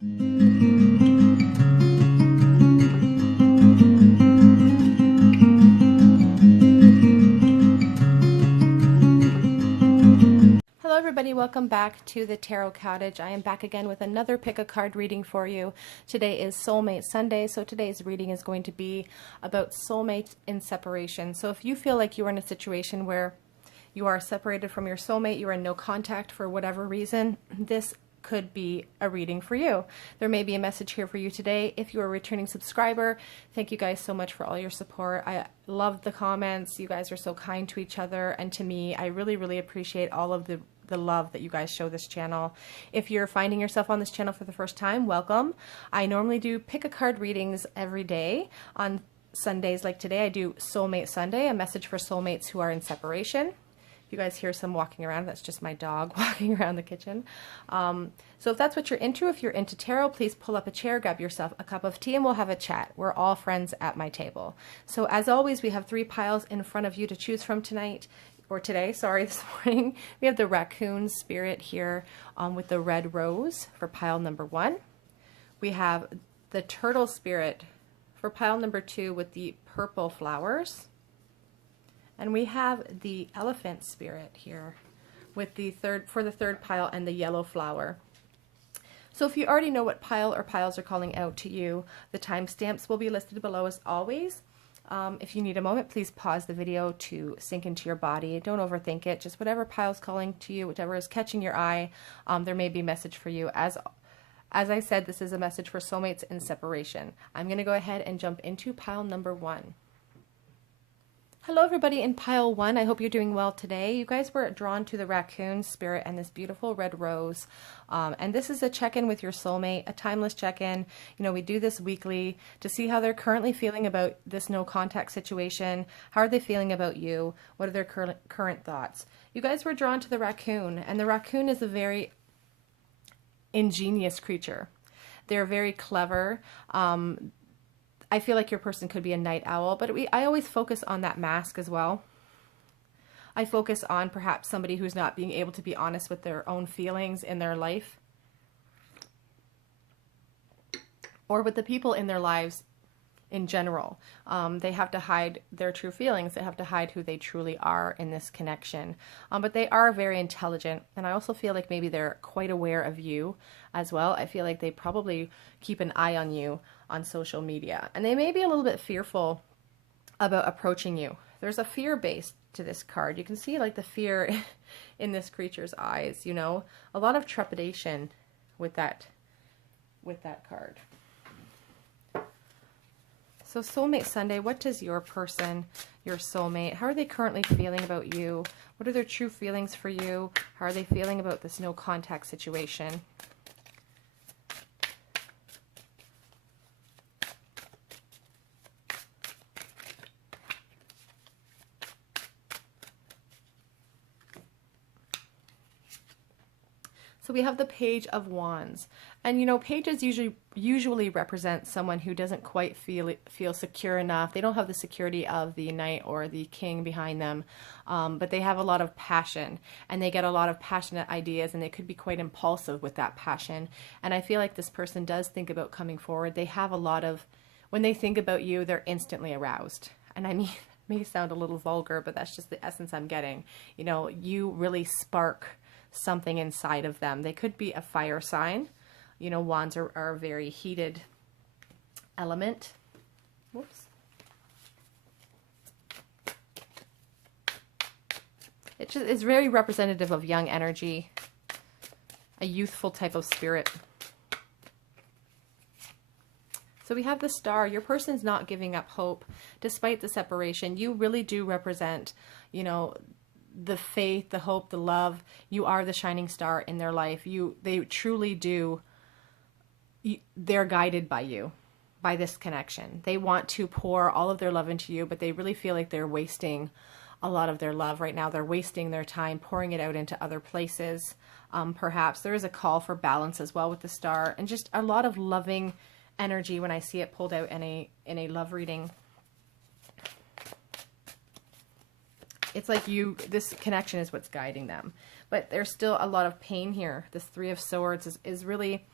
Hello everybody, welcome back to the Tarot Cottage. I am back again with another pick a card reading for you. Today is Soulmate Sunday, so today's reading is going to be about soulmates in separation. So if you feel like you are in a situation where you are separated from your soulmate, you are in no contact for whatever reason, this could be a reading for you. There may be a message here for you today. If you are a returning subscriber, thank you guys so much for all your support. I love the comments. You guys are so kind to each other and to me. I really appreciate all of the love that you guys show this channel. If you're finding yourself on this channel for the first time, welcome. I normally do pick a card readings every day. On Sundays like today, I do Soulmate Sunday, a message for soulmates who are in separation. If you guys hear some walking around, that's just my dog walking around the kitchen. So if that's what you're into, if you're into tarot, please pull up a chair, grab yourself a cup of tea, and we'll have a chat. We're all friends at my table. So as always, we have 3 piles in front of you to choose from tonight, or today, sorry, this morning. We have the raccoon spirit here with the red rose for pile number 1. We have the turtle spirit for pile number 2 with the purple flowers. And we have the elephant spirit here with the third pile and the yellow flower. So if you already know what pile or piles are calling out to you, the timestamps will be listed below as always. If you need a moment, please pause the video to sink into your body. Don't overthink it. Just whatever pile's calling to you, whatever is catching your eye, there may be a message for you. As I said, this is a message for soulmates in separation. I'm going to go ahead and jump into pile number 1. Hello everybody in pile 1. I hope you're doing well today. You guys were drawn to the raccoon spirit and this beautiful red rose. And this is a check-in with your soulmate, a timeless check-in. You know, we do this weekly to see how they're currently feeling about this no contact situation. How are they feeling about you? What are their current thoughts? You guys were drawn to the raccoon, and the raccoon is a very ingenious creature. They're very clever. I feel like your person could be a night owl, but I always focus on that mask as well. I focus on perhaps somebody who's not being able to be honest with their own feelings in their life, or with the people in their lives in general. They have to hide their true feelings. They have to hide who they truly are in this connection. But they are very intelligent, and I also feel like maybe they're quite aware of you as well. I feel like they probably keep an eye on you on social media, and they may be a little bit fearful about approaching you. There's a fear base to this card. You can see like the fear in this creature's eyes, you know, a lot of trepidation with that card. So Soulmate Sunday, what does your person, your soulmate, how are they currently feeling about you? What are their true feelings for you? How are they feeling about this no contact situation? So we have the Page of Wands, and you know, pages usually represent someone who doesn't quite feel secure enough. They don't have the security of the Knight or the King behind them, but they have a lot of passion, and they get a lot of passionate ideas, and they could be quite impulsive with that passion. And I feel like this person does think about coming forward. They have a lot of, when they think about you, they're instantly aroused. And I mean, it may sound a little vulgar, but that's just the essence I'm getting. You know, you really spark something inside of them. They could be a fire sign. You know, wands are a very heated element. Whoops. It just is very representative of young energy, a youthful type of spirit. So we have the Star. Your person's not giving up hope despite the separation. You really do represent, you know, the faith, the hope, the love. You are the shining star in their life. They truly do. They're guided by you, by this connection. They want to pour all of their love into you, but they really feel like they're wasting a lot of their love right now. They're wasting their time pouring it out into other places. Perhaps there is a call for balance as well with the Star, and just a lot of loving energy when I see it pulled out in a love reading. It's like this connection is what's guiding them. But there's still a lot of pain here. This Three of Swords is really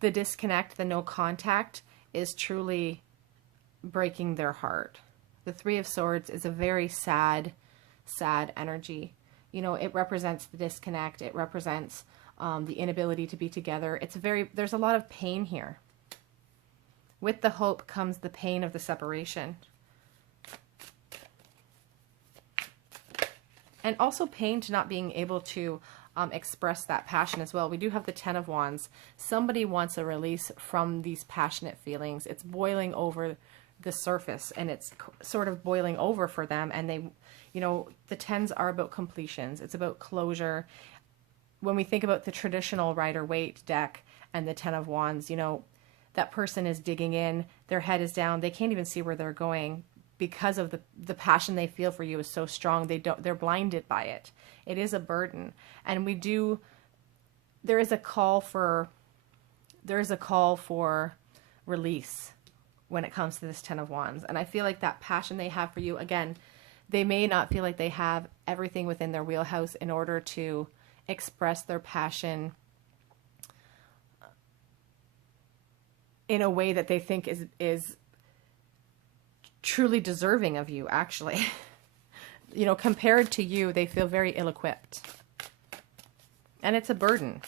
the disconnect, the no contact is truly breaking their heart. The Three of Swords is a very sad, sad energy. You know, it represents the disconnect. It represents the inability to be together. There's a lot of pain here. With the hope comes the pain of the separation. And also pain to not being able to express that passion as well. We do have the Ten of Wands. Somebody wants a release from these passionate feelings. It's boiling over the surface, and it's sort of boiling over for them. And they, you know, the tens are about completions. It's about closure. When we think about the traditional Rider-Waite deck and the Ten of Wands, you know, that person is digging in, their head is down, they can't even see where they're going because of the passion they feel for you is so strong. They're blinded by it. It is a burden. And there is a call for release when it comes to this Ten of Wands. And I feel like that passion they have for you, again, they may not feel like they have everything within their wheelhouse in order to express their passion in a way that they think is truly deserving of you, actually. You know, compared to you, they feel very ill-equipped. And it's a burden.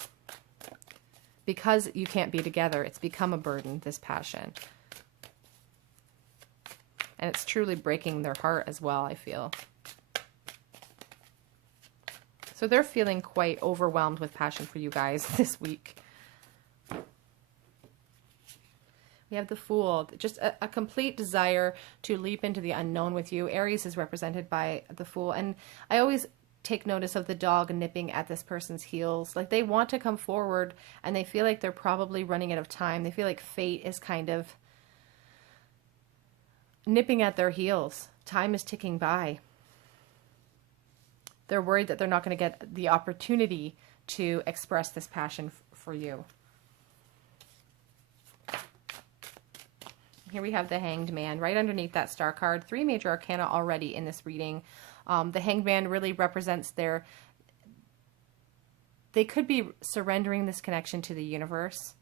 Because you can't be together, it's become a burden, this passion. And it's truly breaking their heart as well, I feel. So they're feeling quite overwhelmed with passion for you guys this week. We have the Fool, just a complete desire to leap into the unknown with you. Aries is represented by the Fool. And I always take notice of the dog nipping at this person's heels. Like, they want to come forward, and they feel like they're probably running out of time. They feel like fate is kind of nipping at their heels. Time is ticking by. They're worried that they're not going to get the opportunity to express this passion for you. Here we have the Hanged Man right underneath that star card. 3 major arcana already in this reading. The Hanged Man really represents they could be surrendering this connection to the universe.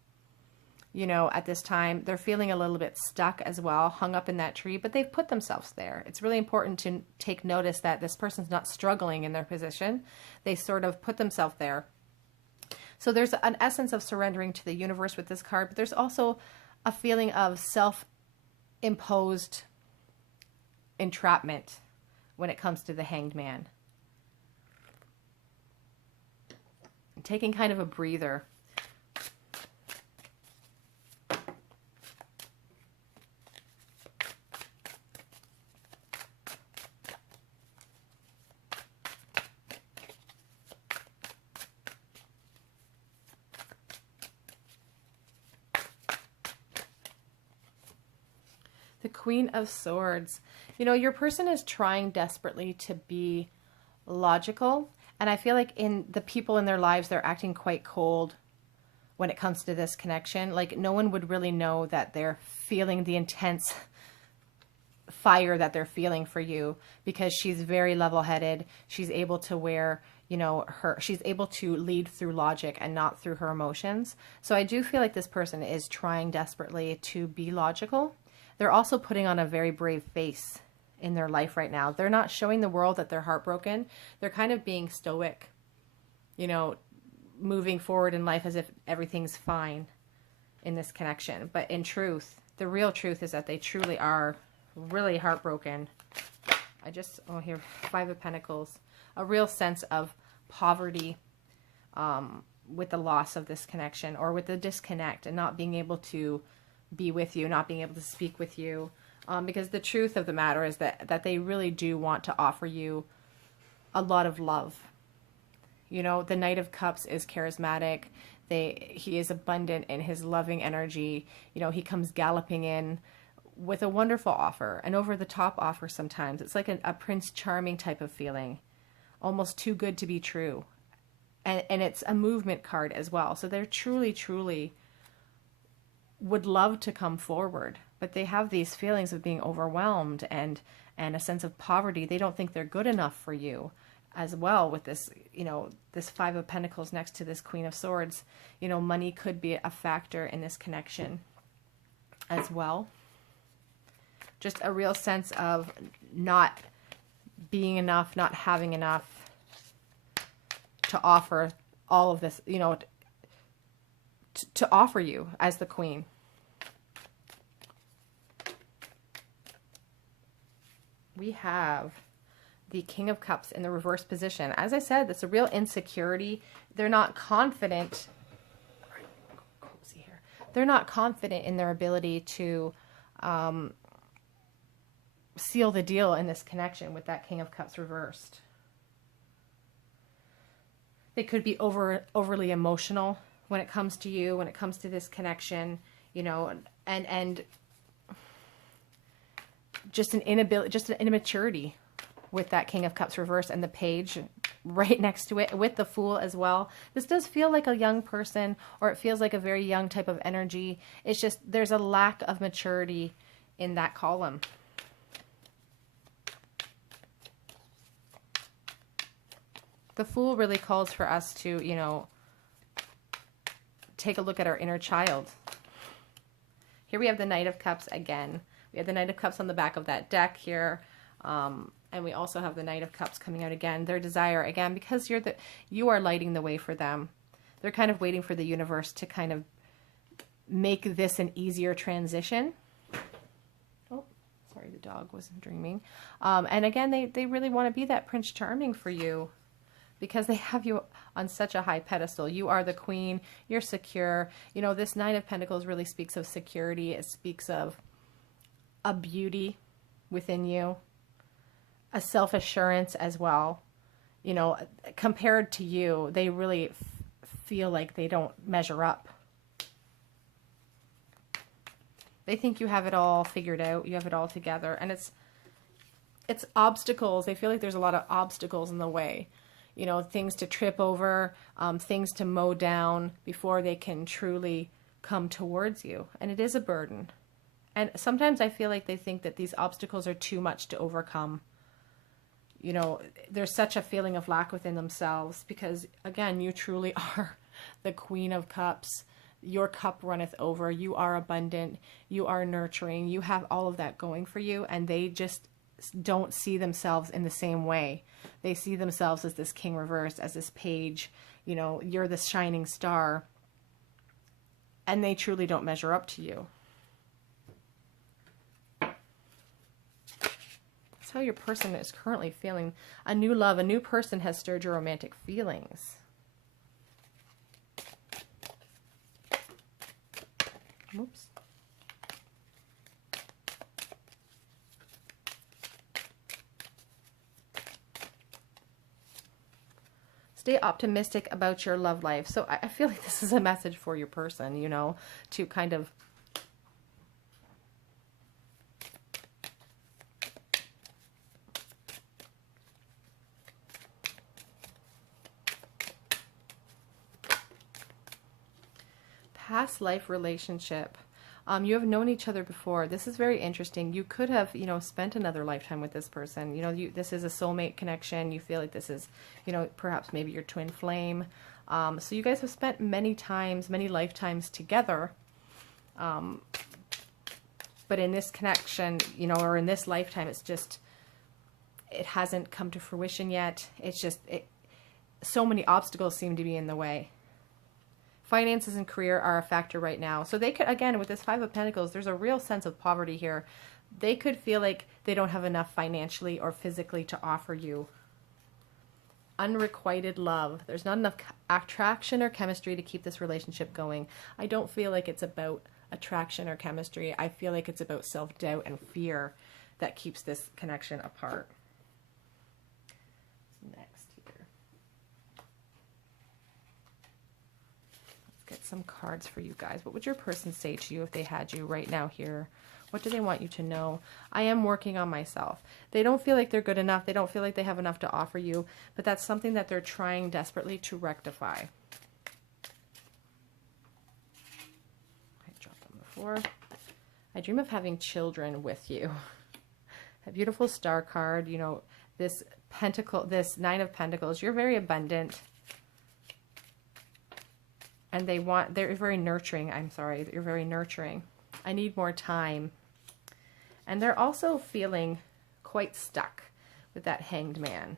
You know, at this time, they're feeling a little bit stuck as well, hung up in that tree, but they've put themselves there. It's really important to take notice that this person's not struggling in their position. They sort of put themselves there. So there's an essence of surrendering to the universe with this card, but there's also a feeling of self-imposed entrapment when it comes to the Hanged Man. Taking kind of a breather. The Queen of Swords. You know, your person is trying desperately to be logical, and I feel like in the people in their lives, they're acting quite cold when it comes to this connection. Like, no one would really know that they're feeling the intense fire that they're feeling for you, because she's very level-headed. She's able to wear, you know, she's able to lead through logic and not through her emotions. So I do feel like this person is trying desperately to be logical. They're also putting on a very brave face in their life right now. They're not showing the world that they're heartbroken. They're kind of being stoic, you know, moving forward in life as if everything's fine in this connection. But in truth, the real truth is that they truly are really heartbroken. Oh, here, 5 of Pentacles. A real sense of poverty with the loss of this connection, or with the disconnect and not being able to be with you, not being able to speak with you, because the truth of the matter is that they really do want to offer you a lot of love. You know, the Knight of Cups is charismatic. He is abundant in his loving energy. You know, he comes galloping in with a wonderful offer, an over-the-top offer sometimes. It's like a Prince Charming type of feeling, almost too good to be true. And it's a movement card as well. So they're truly, truly would love to come forward, but they have these feelings of being overwhelmed and a sense of poverty. They don't think they're good enough for you. as well with this, you know, this Five of Pentacles next to this Queen of Swords. You know, money could be a factor in this connection as well. Just a real sense of not being enough, not having enough to offer all of this, you know, to offer you as the Queen. We have the King of Cups in the reverse position. As I said, that's a real insecurity. They're not confident. Cozy here. They're not confident in their ability to seal the deal in this connection with that King of Cups reversed. They could be overly emotional when it comes to you, when it comes to this connection, you know, and just an inability, just an immaturity with that King of Cups reverse and the Page right next to it with the Fool as well. This does feel like a young person, or it feels like a very young type of energy. It's just there's a lack of maturity in that column. The Fool really calls for us to, you know, take a look at our inner child. Here we have the Knight of Cups again. We have the Knight of Cups on the back of that deck here. And we also have the Knight of Cups coming out again. Their desire, again, because you are lighting the way for them. They're kind of waiting for the universe to kind of make this an easier transition. Oh, sorry, the dog wasn't dreaming. And again, they really want to be that Prince Charming for you, because they have you on such a high pedestal. You are the Queen. You're secure. You know, this Nine of Pentacles really speaks of security. It speaks of a beauty within you, a self-assurance as well. You know, compared to you, they really feel like they don't measure up. They think you have it all figured out. You have it all together. And it's obstacles. They feel like there's a lot of obstacles in the way. You know, things to trip over, things to mow down before they can truly come towards you. And it is a burden. And sometimes I feel like they think that these obstacles are too much to overcome. You know, there's such a feeling of lack within themselves because, again, you truly are the Queen of Cups. Your cup runneth over. You are abundant. You are nurturing. You have all of that going for you. And they just don't see themselves in the same way. They see themselves as this King reversed, as this Page. You know, you're this shining star. And they truly don't measure up to you. That's how your person is currently feeling. A new love, a new person has stirred your romantic feelings. Oops. Stay optimistic about your love life. So I feel like this is a message for your person, you know, to kind of past life relationship. You have known each other before. This is very interesting. You could have, you know, spent another lifetime with this person. You know, this is a soulmate connection. You feel like this is, you know, perhaps maybe your twin flame. So you guys have spent many times, many lifetimes together. But in this connection, you know, or in this lifetime, it's just, it hasn't come to fruition yet. It's just, so many obstacles seem to be in the way. Finances and career are a factor right now. So they could, again, with this Five of Pentacles, there's a real sense of poverty here. They could feel like they don't have enough financially or physically to offer you. Unrequited love. There's not enough attraction or chemistry to keep this relationship going. I don't feel like it's about attraction or chemistry. I feel like it's about self-doubt and fear that keeps this connection apart. Next here. Get some cards for you guys. What would your person say to you if they had you right now here? What do they want you to know? I am working on myself. They don't feel like they're good enough. They don't feel like they have enough to offer you, but that's something that they're trying desperately to rectify. I dropped them before. I dream of having children with you. A beautiful star card. You know, this this Nine of Pentacles, you're very abundant. And they're very nurturing. I'm sorry, you're very nurturing. I need more time. And they're also feeling quite stuck with that Hanged Man.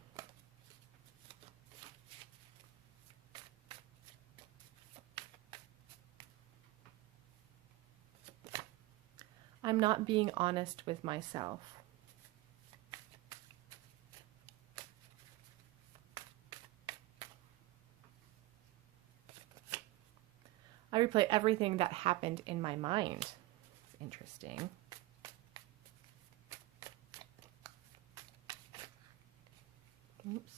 I'm not being honest with myself. I replay everything that happened in my mind. It's interesting. Oops.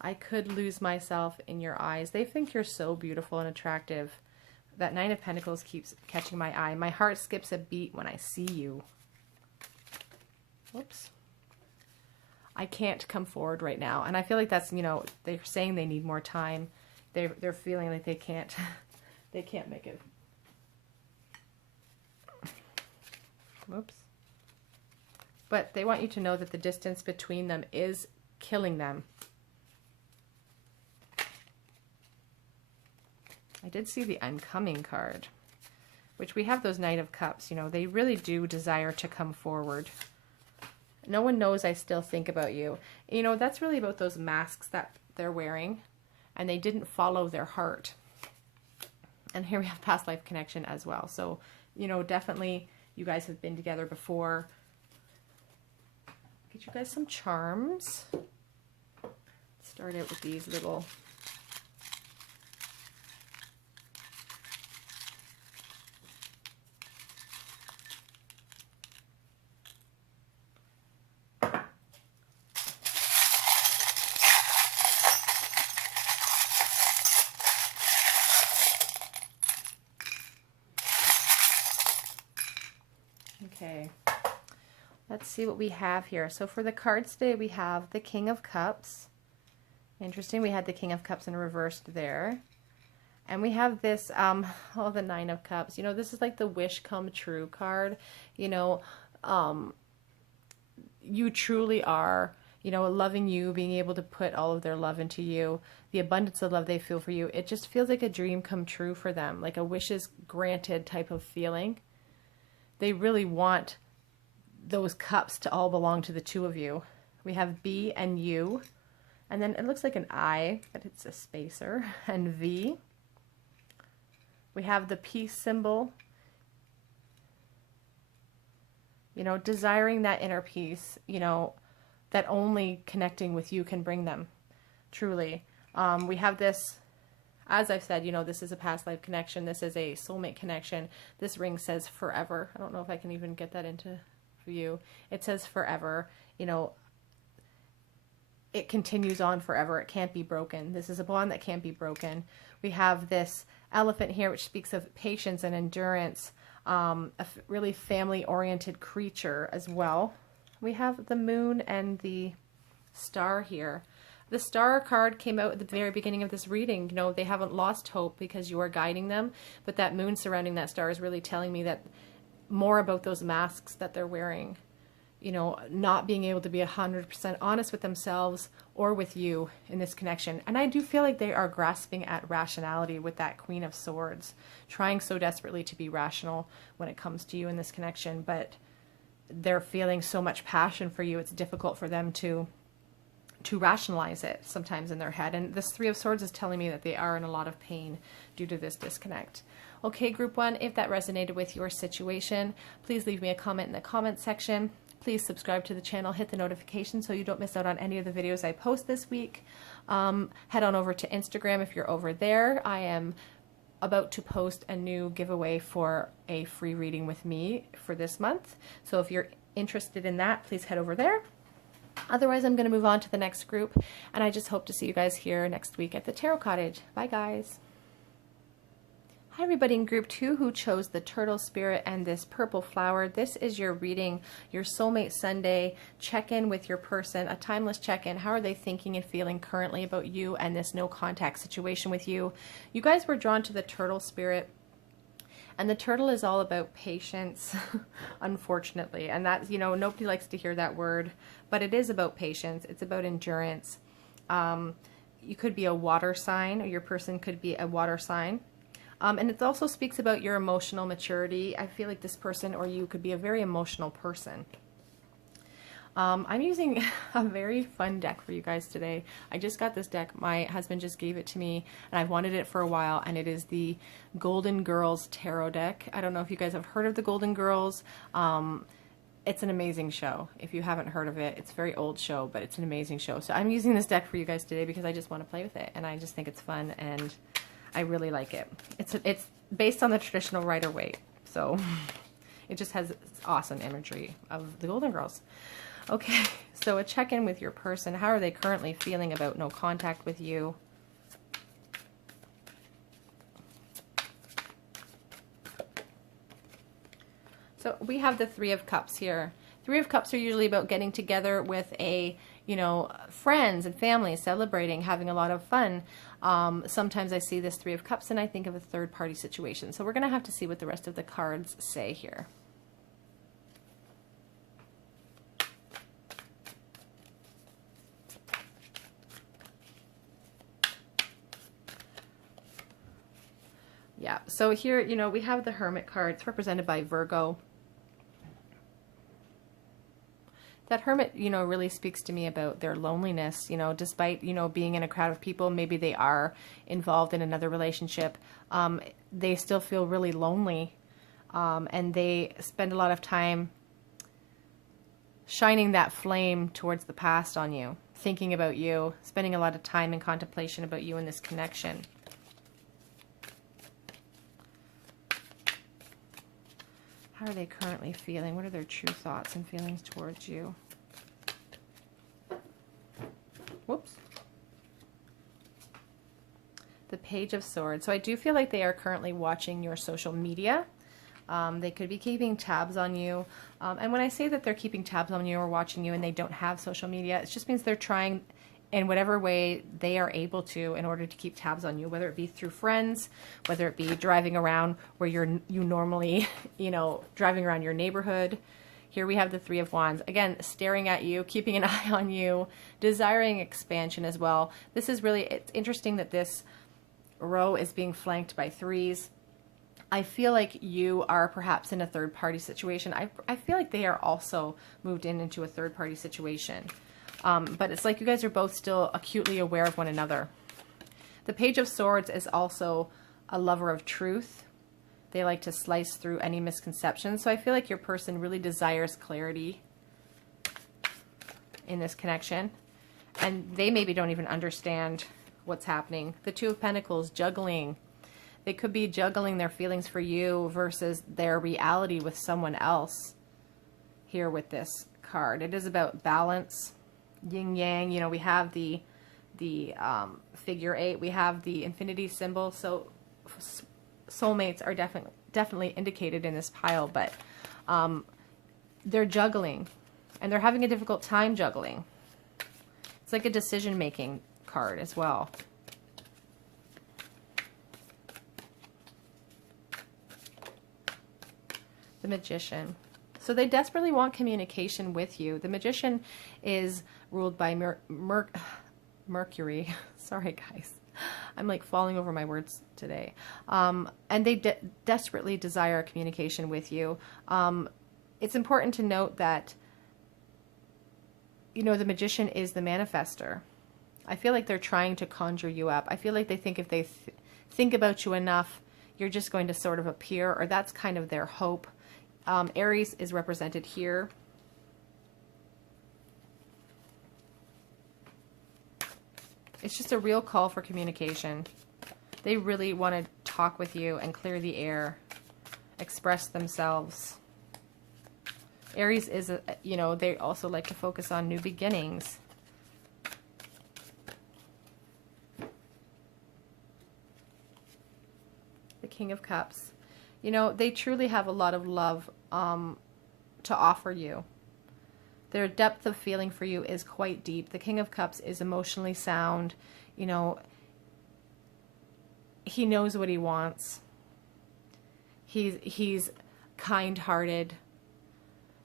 I could lose myself in your eyes. They think you're so beautiful and attractive. That Nine of Pentacles keeps catching my eye. My heart skips a beat when I see you. Whoops. I can't come forward right now. And I feel like that's, you know, they're saying they need more time. They're feeling like they can't make it. Whoops. But they want you to know that the distance between them is killing them. I did see the Uncoming card, which we have those Knight of Cups. You know, they really do desire to come forward. No one knows I still think about you. You know, that's really about those masks that they're wearing, and they didn't follow their heart. And here we have past life connection as well. So, you know, definitely you guys have been together before. Get you guys some charms. Start out with these little... Okay, let's see what we have here. So for the cards today, we have the King of Cups. Interesting, we had the King of Cups in reversed there. And we have this, the Nine of Cups. You know, this is like the wish come true card. You know, you truly are, you know, loving you, being able to put all of their love into you, the abundance of love they feel for you. It just feels like a dream come true for them, like a wishes granted type of feeling. They really want those cups to all belong to the two of you. We have B and U, and then it looks like an I, but it's a spacer, and V. We have the peace symbol, you know, desiring that inner peace, you know, that only connecting with you can bring them, truly. We have this... As I've said, you know, this is a past life connection. This is a soulmate connection. This ring says forever. I don't know if I can even get that into view. It says forever. You know, it continues on forever. It can't be broken. This is a bond that can't be broken. We have this elephant here, which speaks of patience and endurance. A really family-oriented creature as well. We have the moon and the star here. The Star card came out at the very beginning of this reading. You know, they haven't lost hope because you are guiding them, but that moon surrounding that star is really telling me that more about those masks that they're wearing. You know, not being able to be 100% honest with themselves or with you in this connection. And I do feel like they are grasping at rationality with that Queen of Swords, trying so desperately to be rational when it comes to you in this connection, but they're feeling so much passion for you, it's difficult for them to rationalize it sometimes in their head. And this Three of Swords is telling me that they are in a lot of pain due to this disconnect. Okay, group one, if that resonated with your situation, please leave me a comment in the comment section. Please subscribe to the channel, hit the notification so you don't miss out on any of the videos I post this week. Head on over to Instagram if you're over there. I am about to post a new giveaway for a free reading with me for this month. So if you're interested in that, please head over there. Otherwise, I'm going to move on to the next group, and I just hope to see you guys here next week at the Tarot Cottage. Bye, guys. Hi, everybody in group 2 who chose the turtle spirit and this purple flower. This is your reading, your Soulmate Sunday. Check in with your person, a timeless check-in. How are they thinking and feeling currently about you and this no contact situation with you? You guys were drawn to the turtle spirit, And the turtle is all about patience, unfortunately. And that's, you know, nobody likes to hear that word, but it is about patience. It's about endurance. You could be a water sign, or your person could be a water sign. And it also speaks about your emotional maturity. I feel like this person or you could be a very emotional person. I'm using a very fun deck for you guys today. I just got this deck. My husband just gave it to me, and I've wanted it for a while, and it is the Golden Girls Tarot deck. I don't know if you guys have heard of the Golden Girls. It's an amazing show. If you haven't heard of it, it's a very old show, but it's an amazing show. So I'm using this deck for you guys today because I just want to play with it, and I just think it's fun, and I really like it. It's based on the traditional Rider-Waite, so it just has awesome imagery of the Golden Girls. Okay, so a check-in with your person. How are they currently feeling about no contact with you? So we have the Three of Cups here. Three of Cups are usually about getting together with friends and family, celebrating, having a lot of fun. Sometimes I see this Three of Cups and I think of a third-party situation. So we're going to have to see what the rest of the cards say here. Yeah, so here, we have the Hermit card. It's represented by Virgo. That Hermit, really speaks to me about their loneliness, despite, being in a crowd of people, maybe they are involved in another relationship. They still feel really lonely, and they spend a lot of time shining that flame towards the past on you, thinking about you, spending a lot of time in contemplation about you and this connection. How are they currently feeling? What are their true thoughts and feelings towards you? Whoops. The Page of Swords. So I do feel like they are currently watching your social media. They could be keeping tabs on you. And when I say that they're keeping tabs on you or watching you and they don't have social media, it just means they're trying in whatever way they are able to in order to keep tabs on you, whether it be through friends, whether it be driving around where you normally, driving around your neighborhood. Here we have the Three of Wands. Again, staring at you, keeping an eye on you, desiring expansion as well. This is really, it's interesting that this row is being flanked by threes. I feel like you are perhaps in a third-party situation. I feel like they are also moved into a third-party situation. But it's like you guys are both still acutely aware of one another. The Page of Swords is also a lover of truth. They like to slice through any misconceptions. So I feel like your person really desires clarity in this connection. And they maybe don't even understand what's happening. The Two of Pentacles, juggling. They could be juggling their feelings for you versus their reality with someone else here with this card. It is about balance. Yin yang, we have the figure 8, we have the infinity symbol, so soulmates are definitely indicated in this pile, but they're juggling and they're having a difficult time juggling. It's like a decision-making card as well. The Magician. So they desperately want communication with you. The Magician is ruled by Mercury. Sorry, guys. I'm like falling over my words today. And they desperately desire communication with you. It's important to note that, the Magician is the manifester. I feel like they're trying to conjure you up. I feel like they think if they think about you enough, you're just going to sort of appear, or that's kind of their hope. Aries is represented here. It's just a real call for communication. They really want to talk with you and clear the air, express themselves. Aries is, they also like to focus on new beginnings. The King of Cups. They truly have a lot of love to offer you. Their depth of feeling for you is quite deep. The King of Cups is emotionally sound. He knows what he wants. He's kind-hearted.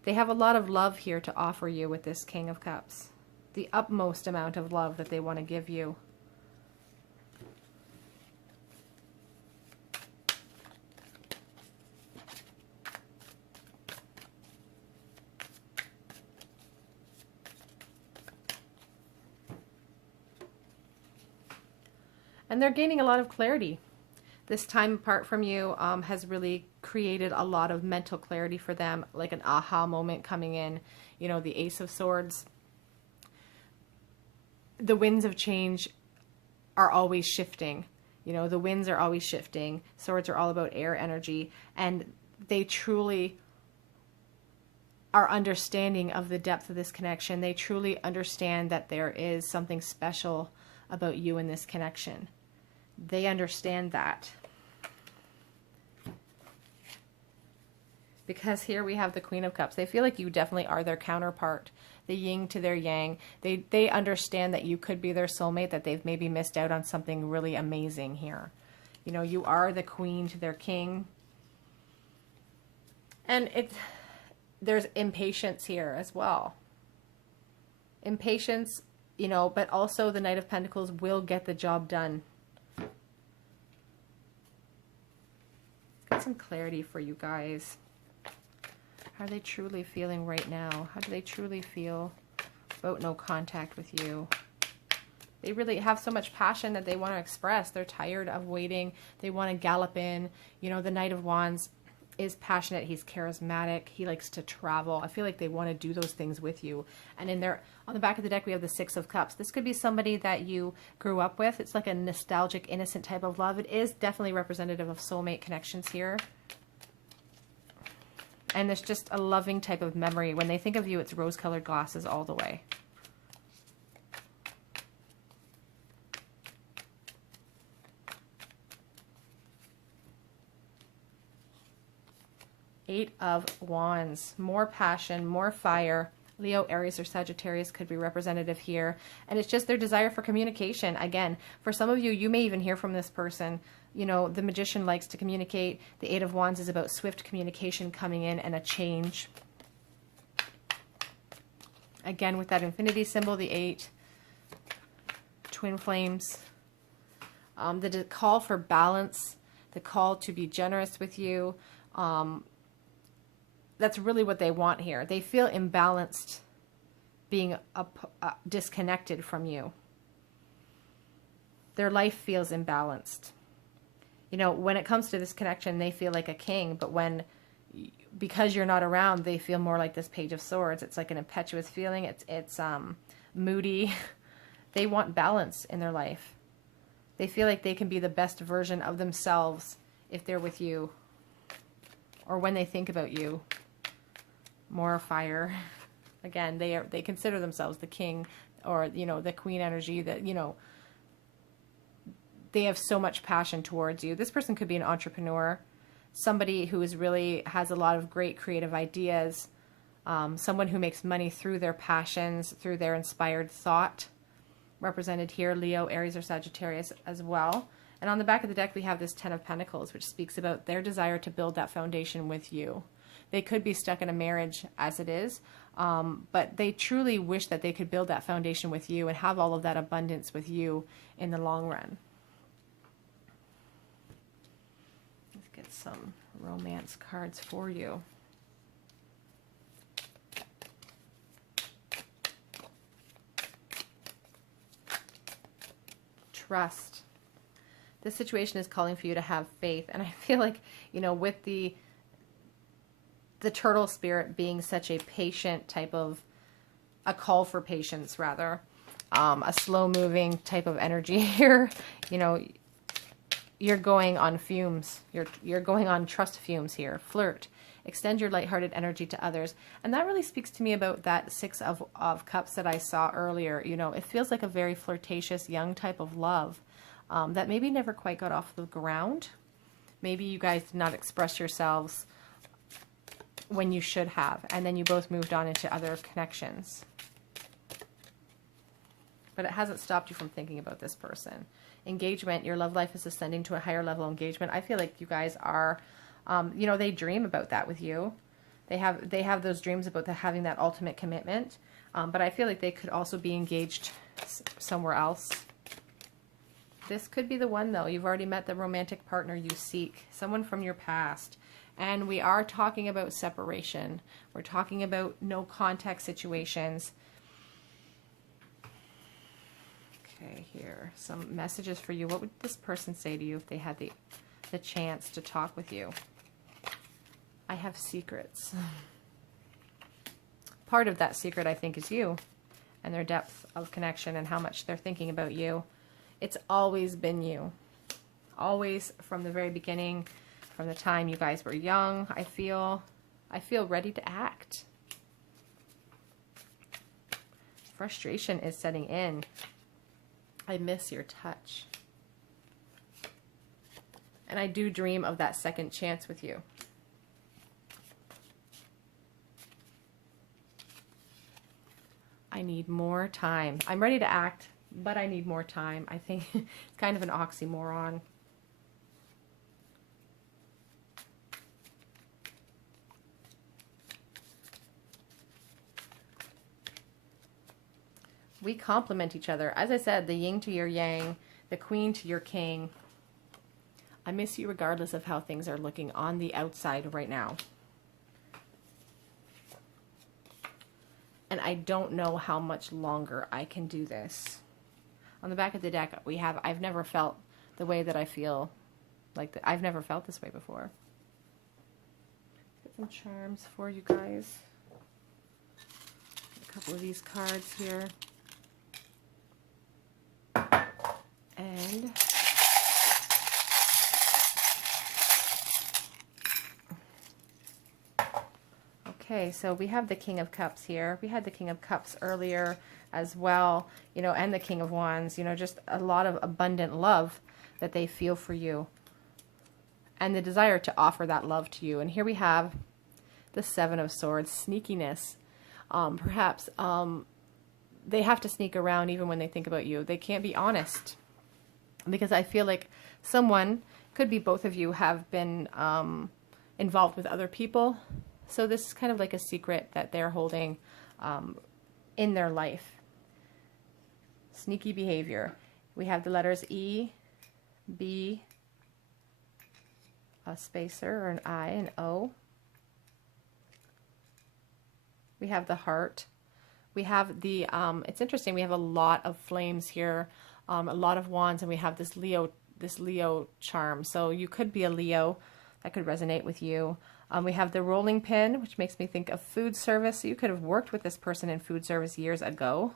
They have a lot of love here to offer you with this King of Cups. The utmost amount of love that they want to give you. And they're gaining a lot of clarity. This time apart from you has really created a lot of mental clarity for them, like an aha moment coming in. You know, the Ace of Swords. The winds of change are always shifting. You know, the winds are always shifting. Swords are all about air energy. And they truly are understanding of the depth of this connection. They truly understand that there is something special about you in this connection. They understand that. Because here we have the Queen of Cups. They feel like you definitely are their counterpart. The yin to their yang. They understand that you could be their soulmate, that they've maybe missed out on something really amazing here. You know, you are the queen to their king. And there's impatience here as well. Impatience, you know, but also the Knight of Pentacles will get the job done. Got some clarity for you guys. How are they truly feeling right now? How do they truly feel about no contact with you? They really have so much passion that they want to express. They're tired of waiting. They want to gallop in. You know, the Knight of Wands is passionate. He's charismatic. He likes to travel. I feel like they want to do those things with you. And in their, on the back of the deck, we have the Six of Cups. This could be somebody that you grew up with. It's like a nostalgic, innocent type of love. It is definitely representative of soulmate connections here. And it's just a loving type of memory. When they think of you, it's rose-colored glasses all the way. Eight of Wands. More passion, more fire. Leo, Aries, or Sagittarius could be representative here. And it's just their desire for communication. Again, for some of you, you may even hear from this person. You know, the Magician likes to communicate. The Eight of Wands is about swift communication coming in and a change. Again, with that infinity symbol, the 8. Twin flames. The call for balance. The call to be generous with you. That's really what they want here. They feel imbalanced being disconnected from you. Their life feels imbalanced. You know, when it comes to this connection, they feel like a king, but because you're not around, they feel more like this Page of Swords. It's like an impetuous feeling. It's moody. They want balance in their life. They feel like they can be the best version of themselves if they're with you or when they think about you. More fire. Again, they consider themselves the king or, you know, the queen energy that, you know, they have so much passion towards you. This person could be an entrepreneur, somebody who has a lot of great creative ideas, someone who makes money through their passions, through their inspired thought, represented here, Leo, Aries, or Sagittarius as well. And on the back of the deck, we have this Ten of Pentacles, which speaks about their desire to build that foundation with you. They could be stuck in a marriage as it is, but they truly wish that they could build that foundation with you and have all of that abundance with you in the long run. Let's get some romance cards for you. Trust. This situation is calling for you to have faith. And I feel like, you know, with the turtle spirit being such a patient type of, a call for patience rather, a slow moving type of energy here, you know, you're going on fumes. You're going on trust fumes here. Flirt. Extend your lighthearted energy to others. And that really speaks to me about that Six of Cups that I saw earlier. You know, it feels like a very flirtatious, young type of love that maybe never quite got off the ground. Maybe you guys did not express yourselves when you should have, and then you both moved on into other connections. But it hasn't stopped you from thinking about this person. Engagement, your love life is ascending to a higher level of engagement. I feel like you guys are You know, they dream about that with you. They have those dreams about having that ultimate commitment. But I feel like they could also be engaged somewhere else. This could be the one, though. You've already met the romantic partner you seek, someone from your past. And we are talking about separation. We're talking about no contact situations. Okay, here, some messages for you. What would this person say to you if they had the chance to talk with you? I have secrets. Part of that secret, I think, is you and their depth of connection and how much they're thinking about you. It's always been you. Always, from the very beginning, from the time you guys were young, I feel ready to act. Frustration is setting in. I miss your touch. And I do dream of that second chance with you. I need more time. I'm ready to act, but I need more time. I think it's kind of an oxymoron. We complement each other. As I said, the yin to your yang, the queen to your king. I miss you regardless of how things are looking on the outside right now. And I don't know how much longer I can do this. On the back of the deck, we have, I've never felt the way that I feel. Like, I've never felt this way before. Let's get some charms for you guys. A couple of these cards here. And okay, so we have the King of Cups here. We had the King of Cups earlier as well, you know, and the King of Wands, you know, just a lot of abundant love that they feel for you and the desire to offer that love to you. And here we have the Seven of Swords, sneakiness. Perhaps they have to sneak around even when they think about you. They can't be honest because I feel like someone, could be both of you, have been involved with other people. So this is kind of like a secret that they're holding in their life. Sneaky behavior. We have the letters E, B, a spacer or an I, an O. We have the heart. We have the, it's interesting, we have a lot of flames here, a lot of wands, and we have this Leo charm. So you could be a Leo. That could resonate with you. We have the rolling pin, which makes me think of food service. So you could have worked with this person in food service years ago.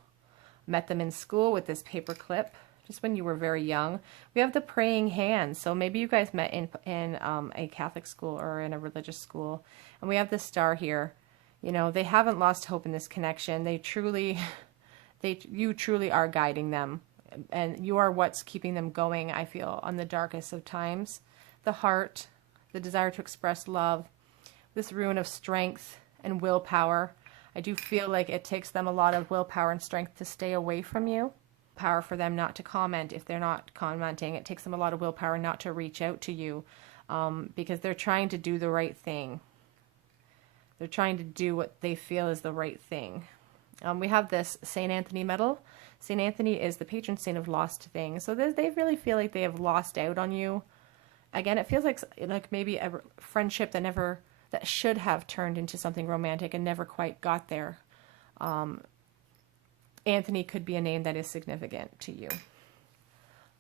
Met them in school with this paper clip, just when you were very young. We have the praying hands. So maybe you guys met in a Catholic school or in a religious school. And we have the star here. You know, they haven't lost hope in this connection. They truly, you truly are guiding them. And you are what's keeping them going, I feel, on the darkest of times. The heart, the desire to express love, this rune of strength and willpower. I do feel like it takes them a lot of willpower and strength to stay away from you. Power for them not to comment if they're not commenting. It takes them a lot of willpower not to reach out to you because they're trying to do the right thing. They're trying to do what they feel is the right thing. We have this St. Anthony medal. St. Anthony is the patron saint of lost things. So they really feel like they have lost out on you. Again, it feels like maybe a friendship that should have turned into something romantic and never quite got there. Anthony could be a name that is significant to you.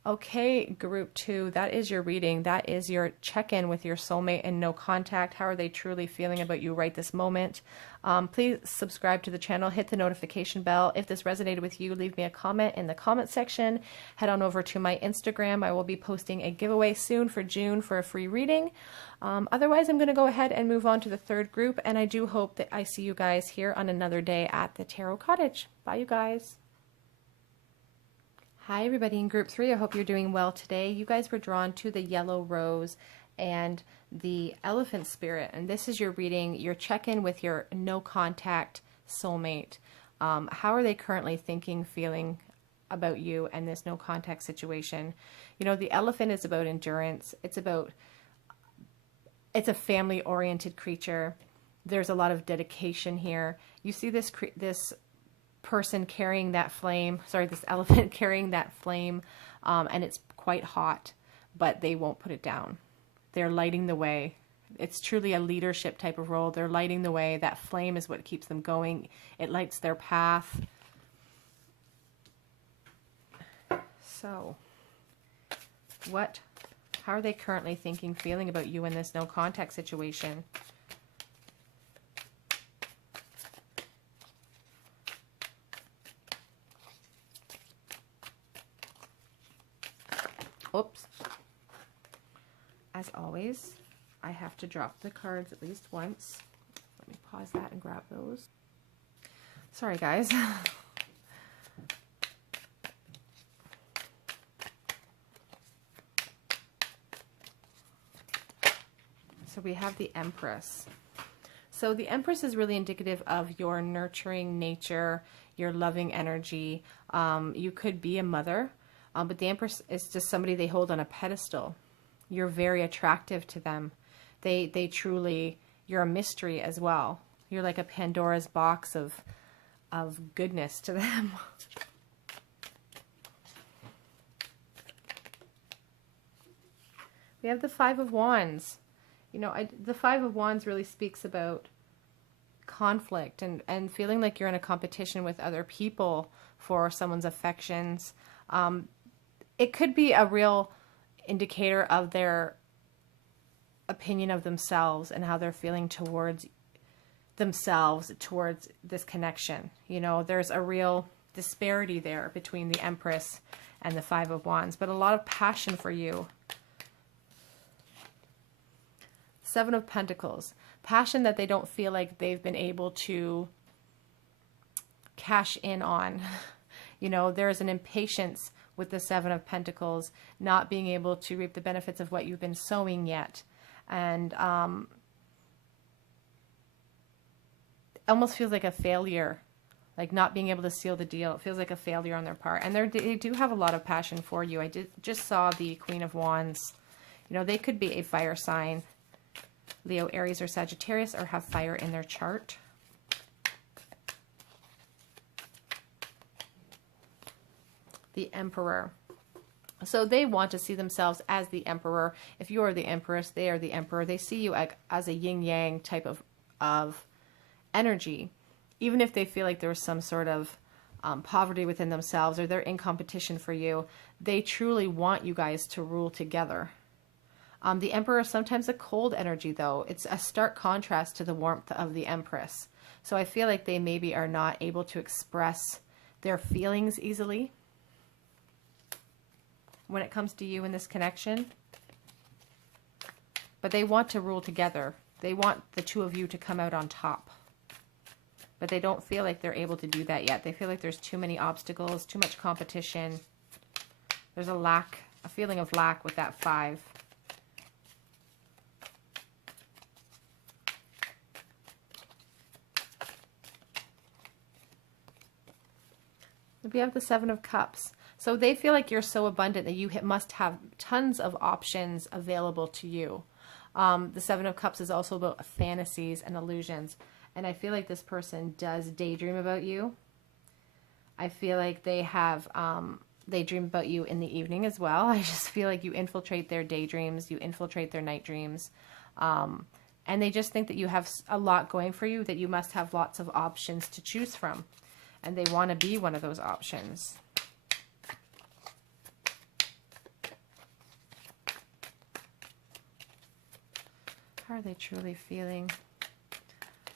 Okay, group 2, that is your reading. That is your check-in with your soulmate and no contact. How are they truly feeling about you right this moment? Please subscribe to the channel, hit the notification bell. If this resonated with you, leave me a comment in the comment section. Head on over to my Instagram. I will be posting a giveaway soon for June for a free reading. Otherwise, I'm going to go ahead and move on to the third group, and I do hope that I see you guys here on another day at the Tarot Cottage. Bye, you guys. Hi everybody in group 3, I hope you're doing well today. You guys were drawn to the yellow rose and the elephant spirit, and this is your reading, your check-in with your no contact soulmate. How are they currently thinking, feeling about you and this no contact situation? You know, the elephant is about endurance. It's about it's a family-oriented creature. There's a lot of dedication here. You see this person carrying that flame, sorry, this elephant carrying that flame, and it's quite hot, but they won't put it down. They're lighting the way. It's truly a leadership type of role. They're lighting the way. That flame is what keeps them going. It lights their path. So, how are they currently thinking, feeling about you in this no contact situation? Oops. As always, I have to drop the cards at least once. Let me pause that and grab those. Sorry, guys. So we have the Empress. So the Empress is really indicative of your nurturing nature, your loving energy. You could be a mother, but the Empress is just somebody they hold on a pedestal. You're very attractive to them. They truly, you're a mystery as well. You're like a Pandora's box of goodness to them. We have the Five of Wands. You know, the Five of Wands really speaks about conflict and feeling like you're in a competition with other people for someone's affections. It could be a real indicator of their opinion of themselves and how they're feeling towards themselves, towards this connection. You know, there's a real disparity there between the Empress and the Five of Wands, but a lot of passion for you. Seven of Pentacles. Passion that they don't feel like they've been able to cash in on. You know, there's an impatience with the Seven of Pentacles, not being able to reap the benefits of what you've been sowing yet. And almost feels like a failure, like not being able to seal the deal. It feels like a failure on their part. And they do have a lot of passion for you. I just saw the Queen of Wands. You know, they could be a fire sign, Leo, Aries, or Sagittarius, or have fire in their chart. The Emperor. So they want to see themselves as the Emperor. If you are the Empress, they are the Emperor. They see you as a yin-yang type of energy. Even if they feel like there's some sort of poverty within themselves, or they're in competition for you, they truly want you guys to rule together. The Emperor is sometimes a cold energy, though. It's a stark contrast to the warmth of the Empress. So I feel like they maybe are not able to express their feelings easily when it comes to you in this connection. But they want to rule together. They want the two of you to come out on top. But they don't feel like they're able to do that yet. They feel like there's too many obstacles, too much competition. There's a feeling of lack with that five. We have the Seven of Cups. So they feel like you're so abundant that you must have tons of options available to you. The Seven of Cups is also about fantasies and illusions. And I feel like this person does daydream about you. I feel like they dream about you in the evening as well. I just feel like you infiltrate their daydreams, you infiltrate their night dreams. And they just think that you have a lot going for you, that you must have lots of options to choose from. And they want to be one of those options. How are they truly feeling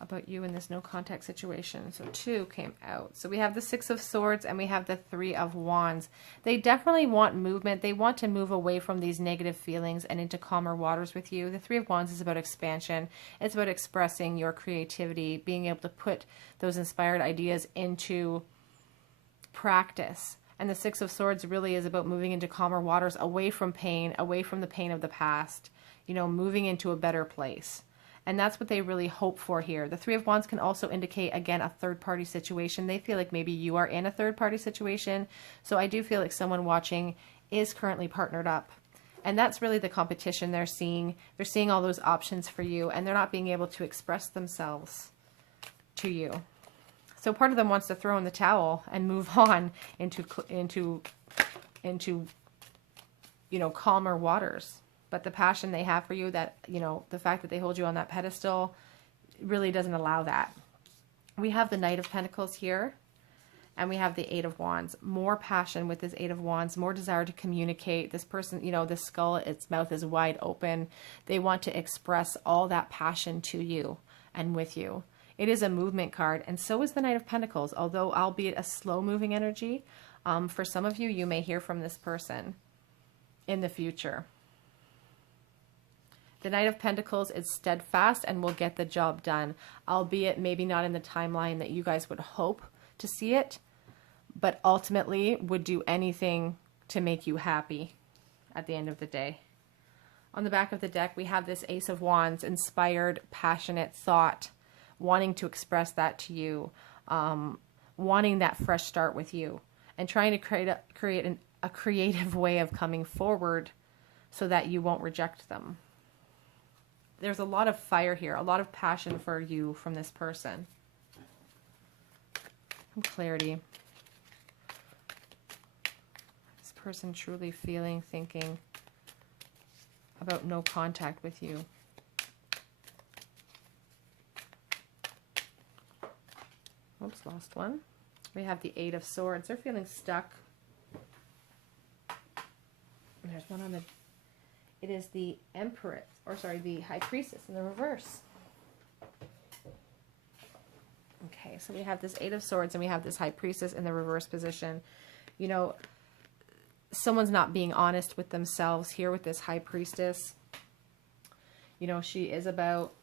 about you in this no contact situation? So two came out. So we have the Six of Swords and we have the Three of Wands. They definitely want movement. They want to move away from these negative feelings and into calmer waters with you. The Three of Wands is about expansion. It's about expressing your creativity, being able to put those inspired ideas into practice. And the Six of Swords really is about moving into calmer waters, away from pain, away from the pain of the past, you know, moving into a better place. And that's what they really hope for here. The Three of Wands can also indicate, again, a third-party situation. They feel like maybe you are in a third-party situation. So I do feel like someone watching is currently partnered up. And that's really the competition they're seeing. They're seeing all those options for you, and they're not being able to express themselves to you. So part of them wants to throw in the towel and move on into you know, calmer waters. But the passion they have for you, that, you know, the fact that they hold you on that pedestal really doesn't allow that. We have the Knight of Pentacles here, and we have the Eight of Wands. More passion with this Eight of Wands, more desire to communicate. This person, you know, the skull, its mouth is wide open. They want to express all that passion to you and with you. It is a movement card, and so is the Knight of Pentacles, although albeit a slow-moving energy. For some of you, you may hear from this person in the future. The Knight of Pentacles is steadfast and will get the job done, albeit maybe not in the timeline that you guys would hope to see it, but ultimately would do anything to make you happy at the end of the day. On the back of the deck, we have this Ace of Wands, inspired, passionate thought, wanting to express that to you, wanting that fresh start with you, and trying to create a creative way of coming forward so that you won't reject them. There's a lot of fire here, a lot of passion for you from this person. Some clarity. This person truly feeling, thinking about no contact with you. Oops, lost one. We have the Eight of Swords. They're feeling stuck. And there's one on the... It is the Empress, or sorry, the High Priestess in the reverse. Okay, so we have this Eight of Swords and we have this High Priestess in the reverse position. You know, someone's not being honest with themselves here with this High Priestess. You know, she is about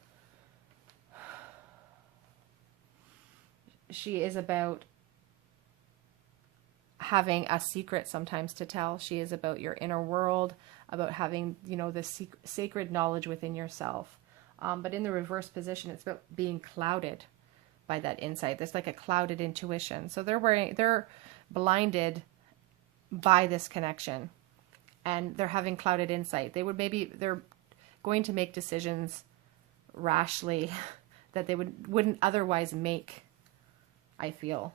having a secret sometimes to tell. She is about your inner world, about having, you know, this sacred knowledge within yourself. But in the reverse position, it's about being clouded by that insight. There's like a clouded intuition. So they're blinded by this connection, and they're having clouded insight. They're going to make decisions rashly that they wouldn't otherwise make, I feel.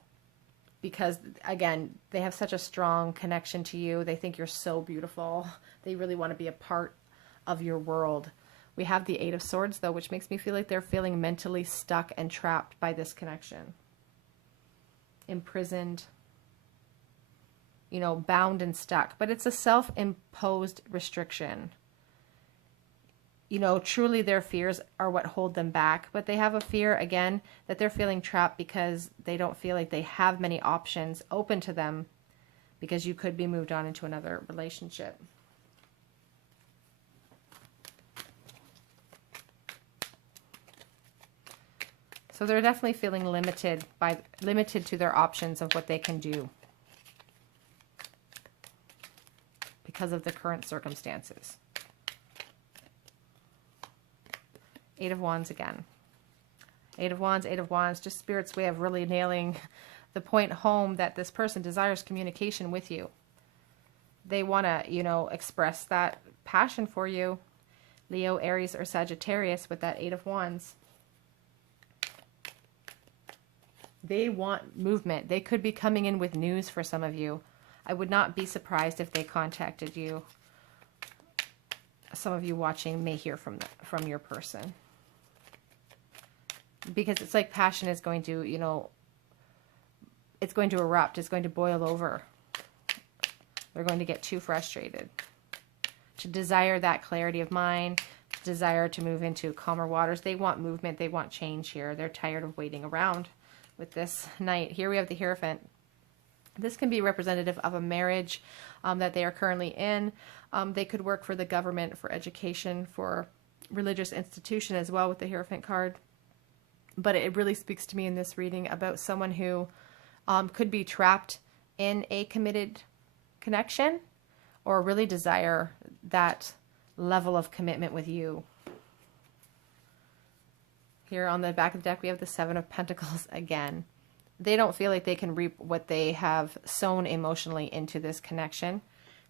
Because, again, they have such a strong connection to you. They think you're so beautiful. They really want to be a part of your world. We have the Eight of Swords, though, which makes me feel like they're feeling mentally stuck and trapped by this connection. Imprisoned. You know, bound and stuck. But it's a self-imposed restriction. You know, truly their fears are what hold them back. But they have a fear, again, that they're feeling trapped because they don't feel like they have many options open to them, because you could be moved on into another relationship. So they're definitely feeling limited to their options of what they can do because of the current circumstances. Eight of Wands again. Eight of Wands, just Spirit's way of really nailing the point home that this person desires communication with you. They want to, you know, express that passion for you. Leo, Aries, or Sagittarius with that Eight of Wands. They want movement. They could be coming in with news for some of you. I would not be surprised if they contacted you. Some of you watching may hear from your person. Because it's like passion is going to, you know, it's going to erupt. It's going to boil over. They're going to get too frustrated. To desire that clarity of mind, to desire to move into calmer waters. They want movement. They want change here. They're tired of waiting around with this Knight. Here we have the Hierophant. This can be representative of a marriage that they are currently in. They could work for the government, for education, for religious institution as well with the Hierophant card. But it really speaks to me in this reading about someone who could be trapped in a committed connection or really desire that level of commitment with you. Here on the back of the deck, we have the Seven of Pentacles again. They don't feel like they can reap what they have sown emotionally into this connection.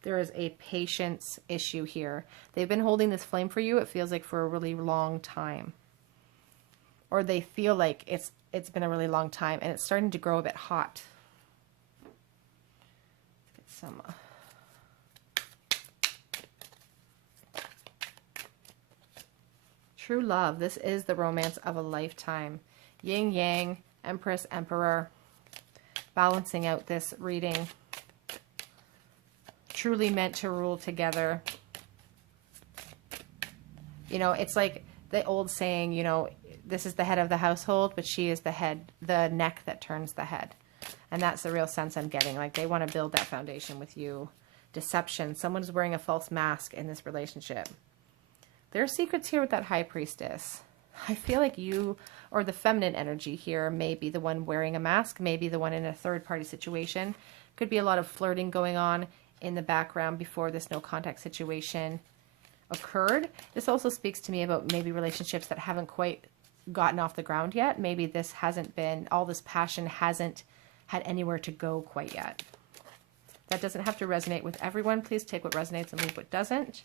There is a patience issue here. They've been holding this flame for you, it feels like, for a really long time. Or they feel like it's been a really long time, and it's starting to grow a bit hot. Let's get some... True love. This is the romance of a lifetime. Yin Yang, Empress, Emperor. Balancing out this reading. Truly meant to rule together. You know, it's like the old saying, you know, this is the head of the household, but she is the head, the neck that turns the head. And that's the real sense I'm getting. Like, they want to build that foundation with you. Deception. Someone's wearing a false mask in this relationship. There are secrets here with that High Priestess. I feel like you, or the feminine energy here, may be the one wearing a mask, maybe the one in a third-party situation. Could be a lot of flirting going on in the background before this no contact situation occurred. This also speaks to me about maybe relationships that haven't quite gotten off the ground yet. Maybe this hasn't been, all this passion hasn't had anywhere to go quite yet. That doesn't have to resonate with everyone. Please take what resonates and leave what doesn't.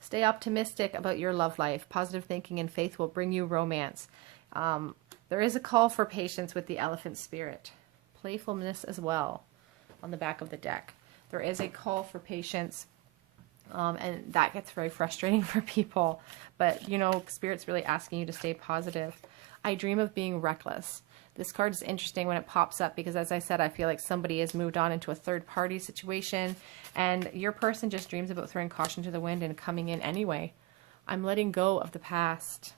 Stay optimistic about your love life. Positive thinking and faith will bring you romance. There is a call for patience with the elephant spirit. Playfulness as well on the back of the deck. There is a call for patience, and that gets very frustrating for people. But, you know, Spirit's really asking you to stay positive. I dream of being reckless. This card is interesting when it pops up because, as I said, I feel like somebody has moved on into a third-party situation, and your person just dreams about throwing caution to the wind and coming in anyway. I'm letting go of the past.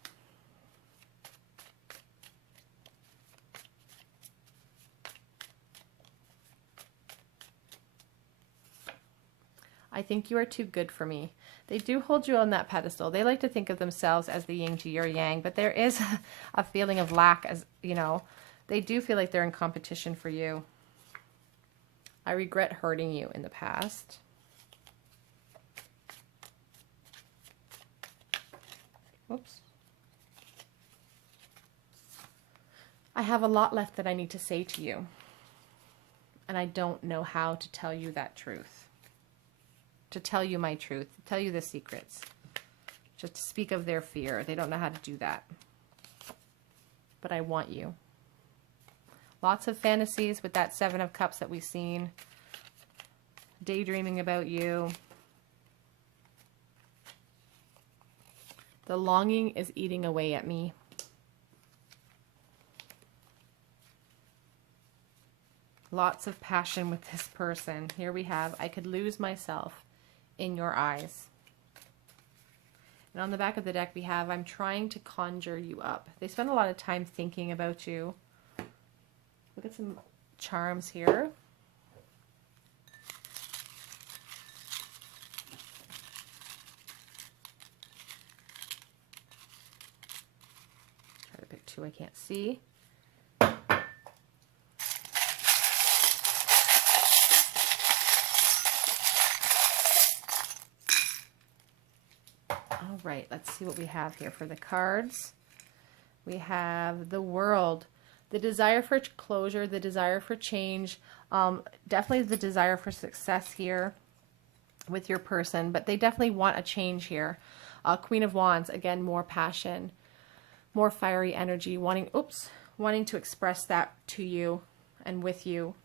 I think you are too good for me. They do hold you on that pedestal. They like to think of themselves as the yin to your yang, but there is a feeling of lack, as you know. They do feel like they're in competition for you. I regret hurting you in the past. Whoops. I have a lot left that I need to say to you, and I don't know how to tell you that truth. To tell you my truth, to tell you the secrets. Just to speak of their fear. They don't know how to do that. But I want you. Lots of fantasies with that Seven of Cups that we've seen. Daydreaming about you. The longing is eating away at me. Lots of passion with this person. Here we have, I could lose myself in your eyes. And on the back of the deck we have, I'm trying to conjure you up. They spend a lot of time thinking about you. Look at some charms here. Try to pick two I can't see. All right, let's see what we have here for the cards. We have the World. The desire for closure, the desire for change, definitely the desire for success here with your person, but they definitely want a change here. Queen of Wands, again, more passion, more fiery energy, wanting to express that to you and with you.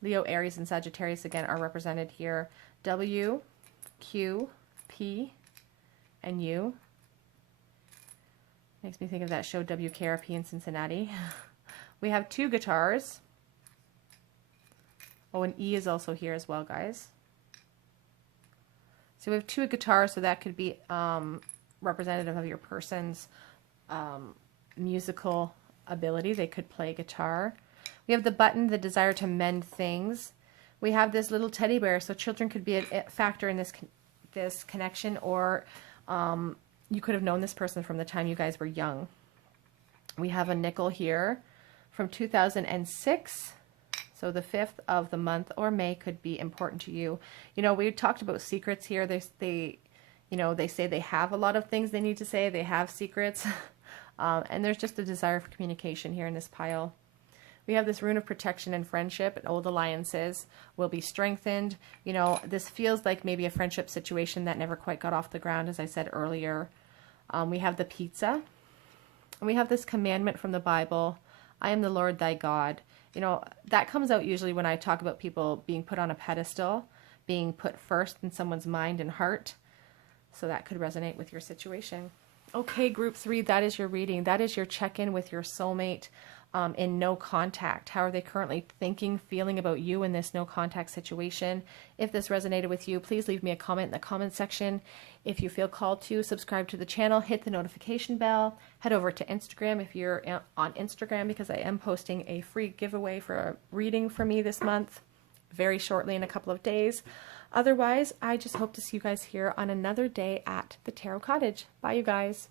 Leo, Aries, and Sagittarius, again, are represented here. W, Q, P, and U. Makes me think of that show WKRP in Cincinnati. We have two guitars. Oh, and E is also here as well, guys. So we have two guitars, so that could be representative of your person's musical ability. They could play guitar. We have the button, the desire to mend things. We have this little teddy bear, so children could be a factor in this connection, or you could have known this person from the time you guys were young. We have a nickel here from 2006. So the 5th of the month or May could be important to you. You know, we talked about secrets here. They say they have a lot of things they need to say. They have secrets. And there's just a desire for communication here in this pile. We have this rune of protection and friendship, and old alliances will be strengthened. You know, this feels like maybe a friendship situation that never quite got off the ground, as I said earlier. We have the pizza, and we have this commandment from the Bible, I am the Lord thy God. You know, that comes out usually when I talk about people being put on a pedestal, being put first in someone's mind and heart. So that could resonate with your situation. Okay, group 3, that is your reading. That is your check-in with your soulmate in no contact. How are they currently thinking, feeling about you in this no contact situation? If this resonated with you, please leave me a comment in the comment section. If you feel called to, subscribe to the channel, hit the notification bell, head over to Instagram if you're on Instagram, because I am posting a free giveaway for a reading for me this month, very shortly in a couple of days. Otherwise, I just hope to see you guys here on another day at the Tarot Cottage. Bye, you guys.